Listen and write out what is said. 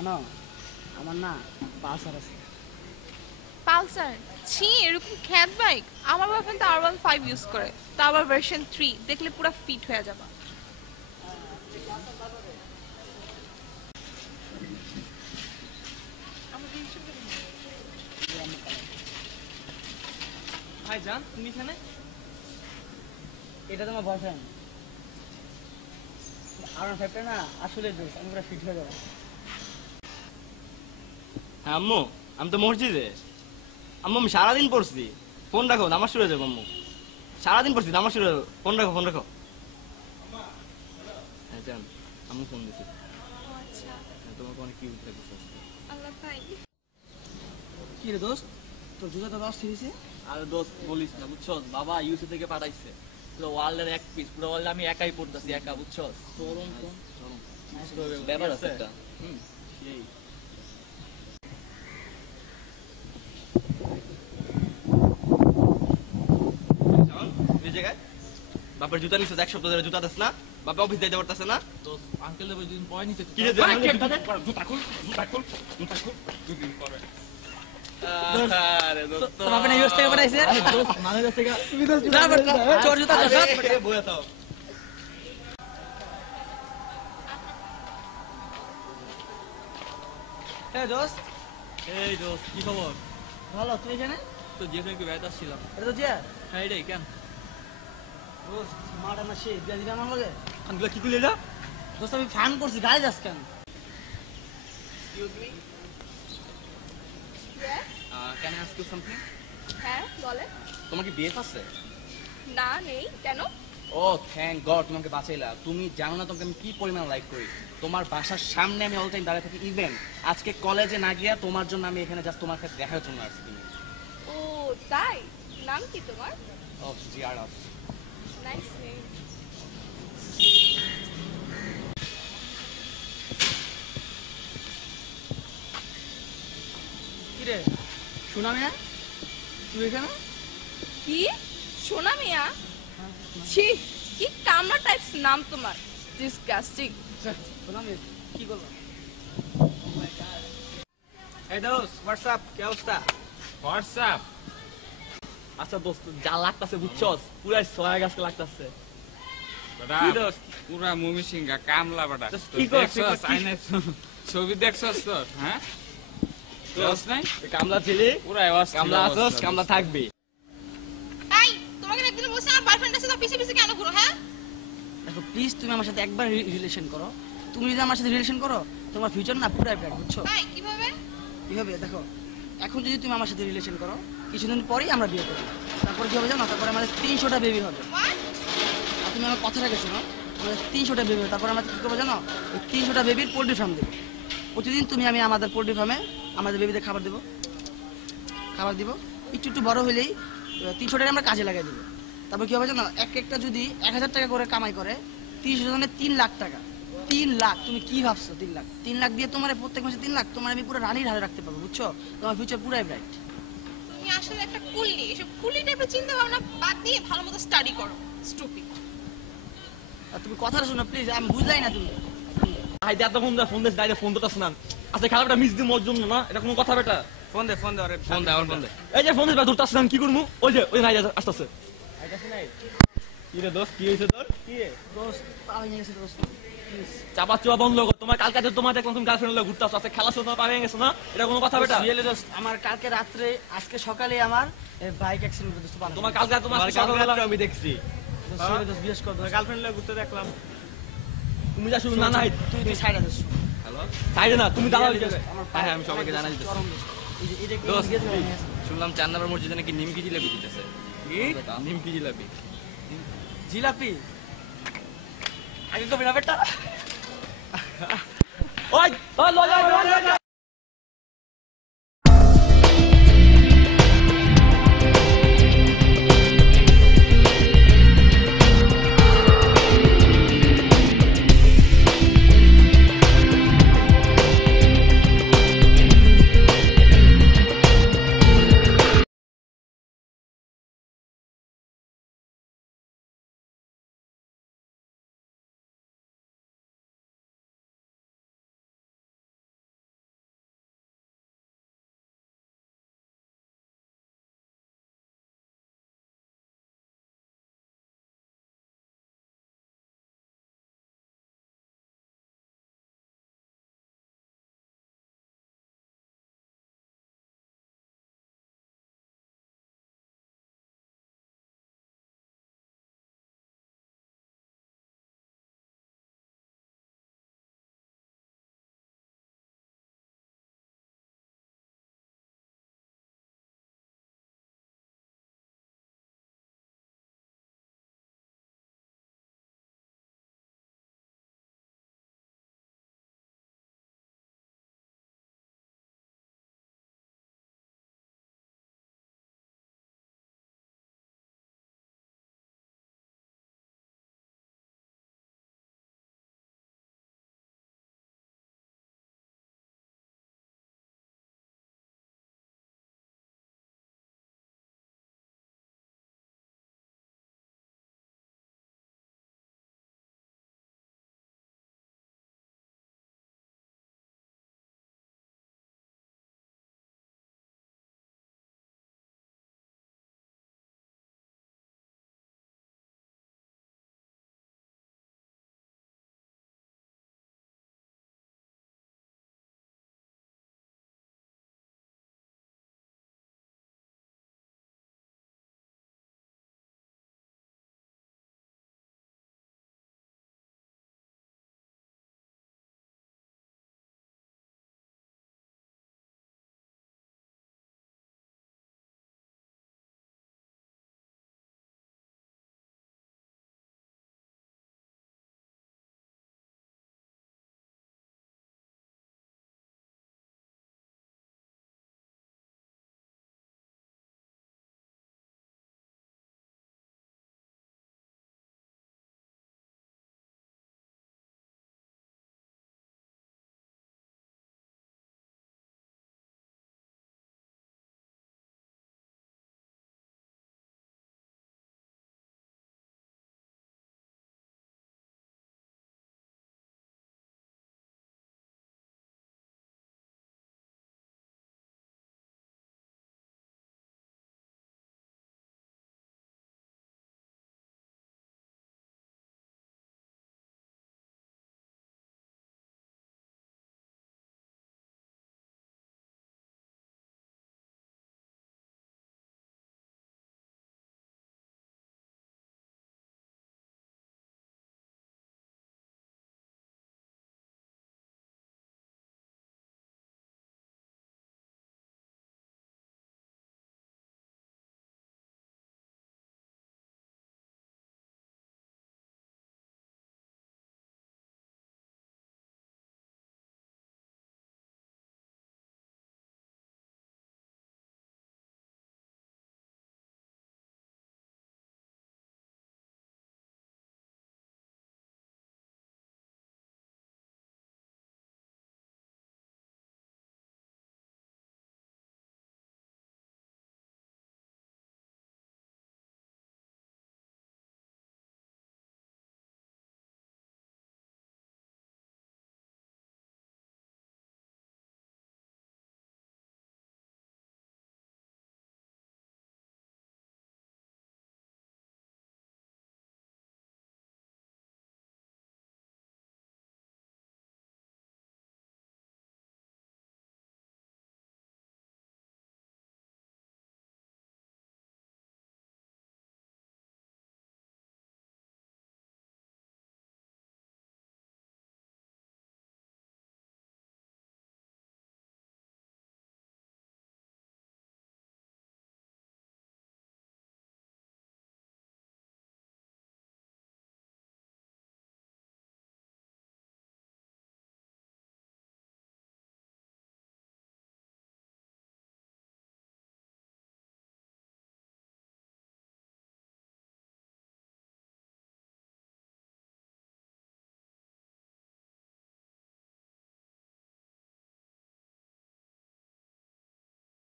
জানো আমার না পালসার আছে। পালসার? ছি, এরকম খ্যাত বাইক? আমার বয়ফ্রেন্ড তো R15 ইউজ করে, তা আবার ভার্সন 3, দেখলে পুরো ফিট হয়ে যাবে। ভাইজান তুমি এখানে? এটা তোমার বয়ফ্রেন্ড। R15টা না আসলে জোস, আমি পুরো ফিট হয়ে যাবো। হ্যাঁ আম্মু, আমি তো মসজিদে। আম্মু আমি সারাদিন পড়ছি। ফোন রাখো, নামাজ শুরু হয়ে যাবো। আম্মু সারাদিন পড়ছি, নামাজ শুরু হয়ে যাবো। ফোন রাখো, ফোন রাখো। হ্যাঁ জান, আম্মু ফোন দিছি। আচ্ছা, তোমাকে অনেক কিউট লাগছে। আল্লাহ ভাই। কি রে দোস্ত, তোর জুতা তো দশ ছিঁড়েছে। আর দোস্ত বলিস না, বুঝছো বাবা ইউসি থেকে পাঠাইছে পুরো ওয়ার্ল্ডের এক পিস, পুরো ওয়ার্ল্ড আমি একাই পড়তেছি, একা, বুঝছো? চরম তো ব্যাপার আছে একটা। সেই এই জায়গায় বাবার জুতা নিছিস, এক সপ্তাহ ধরে জুতা দিস না। বাবা অফিস যাইতে পারতেছে না। দোস্ত আঙ্কেল ওই দিন পয় নিতে কি রে জুতা খুল দুদিন পরে। আরে দোস্ত তোর বাবা না ইউএস থেকে পাঠাইছে। দোস্ত মানে যাচ্ছে গা না বাট চোর জুতা তো সব। বইয়া দাও। এই দোস্ত, এই দোস্ত কি খবর? ভালো, তুই এখানে? তো যেখানে একটু বেড়াতে আসছিলাম। এটা তো জিয়া। হ্যাঁ রে, কেন? দোস্ত মাটা না সে বিয়া দিবে আমার লগে। আঙ্গুলা কি কইলে না? দোস্ত আমি ফান করছি, গাড়ি যাস কেন? Excuse me, Yes? Can I ask you something? হ্যাঁ বলে। তোমার কি বিয়ে আছে? না, নেই। কেন? ও থ্যাংক গড, তোমাকে বাঁচাইলা। তুমি জানো না তোমাকে আমি কি পরিমাণ লাইক করি। তোমার বাসার সামনে আমি অল টাইম দাঁড়িয়ে থাকি। ইভেন আজকে কলেজে না গিয়া তোমার জন্য আমি এখানে জাস্ট তোমার সাথে দেখার জন্য আসছি। তুমি ও তাই? নাম কি তোমার? ও জিআর অফ। Nice name. কি রে শোনা মিয়া, তুই এখানে? কি সোনা মিয়া? ছি, কি কামড়া টাইপস নাম তোমার। ডিসগাস্টিং। শোনা মিয়া কি করবো? এই দোস্ত, হোয়াটসঅ্যাপ কি অবস্থা? হোয়াটসঅ্যাপ? আচ্ছা দোস্ত, যা লাগতাছে বুঝছস, পুরাই ছয় গাছ লাগতাছে। কি দোস্ত? পুরা মুভি সিংহা কামলা বাটা কি করছিস? দেখছস আইনে ছবি দেখছস তোর? হ্যাঁ দোস্ত নাই কামলা ছিলি? পুরা অবস্থা কামলা আসস, কামলা থাকবি। এই, তোমাকে একদিন বলছি আমার বয়ফ্রেন্ড আছে, তো পিছে পিছে কেন ঘুরো? হ্যাঁ দেখো প্লিজ, তুমি আমার সাথে একবার রিলেশন করো। তুমি যদি আমার সাথে রিলেশন করো, তোমার ফিউচার না পুরাই ব্রাইট, বুঝছো? তাই? কিভাবে? কিভাবে দেখো, এখন যদি তুমি আমার সাথে রিলেশন করো, কিছুদিন পরেই আমরা বিয়ে করবো। তারপরে কি হবে জানো? তারপরে আমাদের 300টা বেবি হবে। What? আর তুমি আমার কথাটাকে শোনো, আমাদের 300টা বেবি হবে। তারপরে আমরা কি করবো জানো? ওই 300টা বেবির পোল্ট্রি ফার্ম দেবো। প্রতিদিন তুমি আমি আমাদের পোল্ট্রি ফার্মে আমাদের বেবিদের খাবার দেবো, খাবার দিব। একটু একটু বড় হলেই 300টাকে আমরা কাজে লাগাই দেবো। তারপর কি হবে জানো? এক একটা যদি 1000 টাকা করে কামাই করে, 30 জনে 3 লাখ টাকা। 3 লাখ, তুমি কি ভাবছো? 3 লাখ, 3 লাখ দিয়ে তোমার প্রত্যেক মাসে 3 লাখ তোমার আমি পুরো রানীর হাতে রাখতে পারবো, বুঝছো? তোমার ফিউচার পুরাই ব্রাইট। তুমি আসলে একটা কুলি। এসব কুলি টাইপের চিন্তা ভাবনা বাদ দিয়ে ভালো মতো স্টাডি করো। স্টুপিড। আর তুমি কথাটা শোনো প্লিজ, আমি বুঝলাই না তুমি। আই দে ফোন দে, ফোন দে, ডাইরে ফোন দিতাছ না। আচ্ছা খেলাটা মিস দি মোর জন্য না, এটা কোনো কথা বেটা? ফোন দে, ফোন দে, আরে ফোন দে, ফোন দে। এই যে ফোন দে, দূরতাছ না, কি করমু? ওই যে ওই নাই আসতেছে। আইতাছ নাই? কি রে দোস্ত, কি হইছে তোর? কি রে? দোস্ত পাওয়া গেছে দোস্ত, প্লিজ। চাপা চুয়া বন্ধ কর। তোমার কালকে যে তোমার দেখলাম তুমি গার্লফ্রেন্ড লগে ঘুরতাছ, আচ্ছা খেলা শুনো পাবে গেছো না, এটা কোনো কথা বেটা? রিয়েলি দোস্ত, আমার কালকে রাত্রে আজকে সকালে আমার বাইক অ্যাক্সিডেন্ট করে দোস্ত। তোমার কালকে তোমার কালকে আমি দেখছি। দোস্ত বিশেষ করে দোস্ত, গার্লফ্রেন্ড লাগে ঘুরতে দেখলাম। তুমি যা শুনো না নাই, তুই সাইডে দোস্ত। হ্যালো, সাইডে না, তুমি দাঁড়াও। আমার হ্যাঁ, হ্যাঁ, আমি সবাইকে জানাই দিতেছি। চরম দোস্ত। এই যে এটা দোস্ত, কি গেছে? শুনলাম 4 নম্বর মসজিদে নাকি নিমকি জিলাপি দিতেছে। কি? নিমকি জিলাপি। জিলাপি আগে কবি না বেটা। ওই ওই লয়